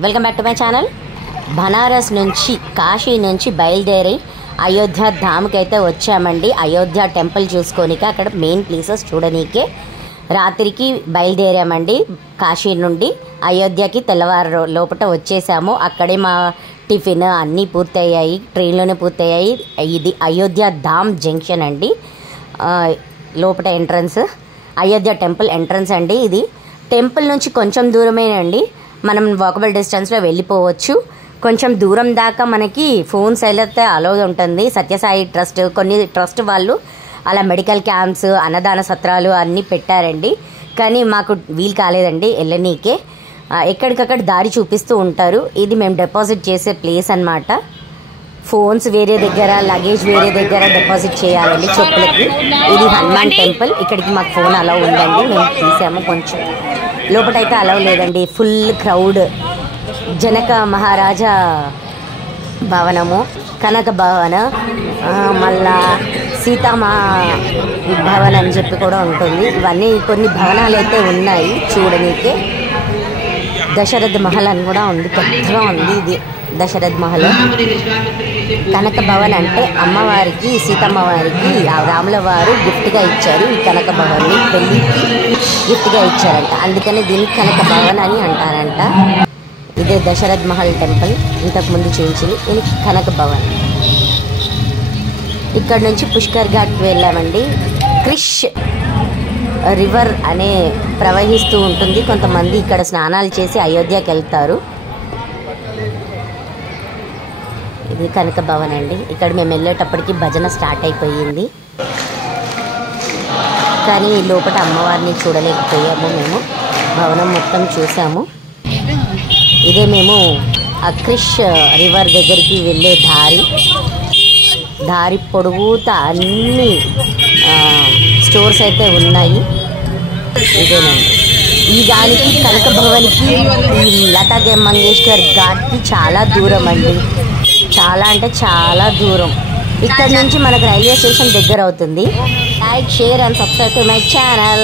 Welcome back to my channel. Banaras నుంచి కాశీ నుంచి బయలుదేరి అయోధ్య ధామ్కి అయితే వచ్చామండి. అయోధ్య టెంపుల్ చూసుకోనిక అక్కడ మెయిన్ ప్లేసెస్ చూడనీకే రాత్రికి బయలుదేరామండి. కాశీ నుండి అయోధ్యకి తెల్లవారు లోపల వచ్చేసాము. అక్కడే మా టిఫిన్ అన్నీ పూర్తయ్యాయి, ట్రైన్లోనే పూర్తయ్యాయి. ఇది అయోధ్య ధామ్ జంక్షన్ అండి. లోపల ఎంట్రన్స్ అయోధ్య టెంపుల్ ఎంట్రన్స్ అండి. ఇది టెంపుల్ నుంచి కొంచెం దూరమేనండి, మనం వాకబుల్ డిస్టెన్స్లో వెళ్ళిపోవచ్చు. కొంచెం దూరం దాకా మనకి ఫోన్స్ అయితే అలో ఉంటుంది. సత్యసాయి ట్రస్ట్, కొన్ని ట్రస్ట్ వాళ్ళు అలా మెడికల్ క్యాంప్స్, అన్నదాన సత్రాలు అన్నీ పెట్టారండి. కానీ మాకు వీలు కాలేదండి వెళ్ళనీకే. ఎక్కడికక్కడ దారి చూపిస్తూ ఉంటారు. ఇది మేము డిపాజిట్ చేసే ప్లేస్ అన్నమాట. ఫోన్స్ వేరే దగ్గర, లగేజ్ వేరే దగ్గర డిపాజిట్ చేయాలండి చెప్పులకి. ఇది హనుమాన్ టెంపుల్. ఇక్కడికి మాకు ఫోన్ అలౌ ఉందండి, మేము తీసాము. కొంచెం లోపలైతే అలౌ లేదండి, ఫుల్ క్రౌడ్. జనక మహారాజా భవనము, కనక భవన, మళ్ళా సీతామా భవన్ అని చెప్పి కూడా ఉంటుంది. ఇవన్నీ కొన్ని భవనాలు అయితే ఉన్నాయి చూడనీకే. దశరథ్ మహల్ అని కూడా ఉంది, పెద్దగా ఉంది. ఇది దశరథ్ మహల్. కనక భవన్ అంటే అమ్మవారికి, సీతమ్మ వారికి రాముల వారు గిఫ్ట్గా ఇచ్చారు. ఈ కనక భవన్ని పెళ్ళికి గిఫ్ట్గా ఇచ్చారంట, అందుకని దీన్ని కనక భవన్ అని అంటారంట. ఇదే దశరథ్ మహల్ టెంపుల్ ఇంతకుముందు చూపించింది. ఇది కనక భవన్. ఇక్కడ నుంచి పుష్కర్ ఘాట్కి వెళ్ళామండి. క్రిష్ రివర్ అనే ప్రవహిస్తూ ఉంటుంది. కొంతమంది ఇక్కడ స్నానాలు చేసి అయోధ్యకి వెళ్తారు. ఇది కనక భవన్ అండి. ఇక్కడ మేము వెళ్ళేటప్పటికి భజన స్టార్ట్ అయిపోయింది, కానీ లోపల అమ్మవారిని చూడలేకపోయాము. మేము భవనం మొత్తం చూసాము. ఇదే మేము ఆ క్రిష్ రివర్ దగ్గరికి వెళ్ళే దారి పొడుగుతా అన్ని స్టోర్స్ అయితే ఉన్నాయి. ఇదేనండి. ఈ దానికి కనక భవన్కి, ఈ లతా మంగేష్కర్ ఘాట్కి చాలా దూరం అండి. చాలా అంటే చాలా దూరం. ఇక్కడ నుంచి మనకు రైల్వే స్టేషన్ దగ్గర అవుతుంది. Like, share and subscribe to my channel.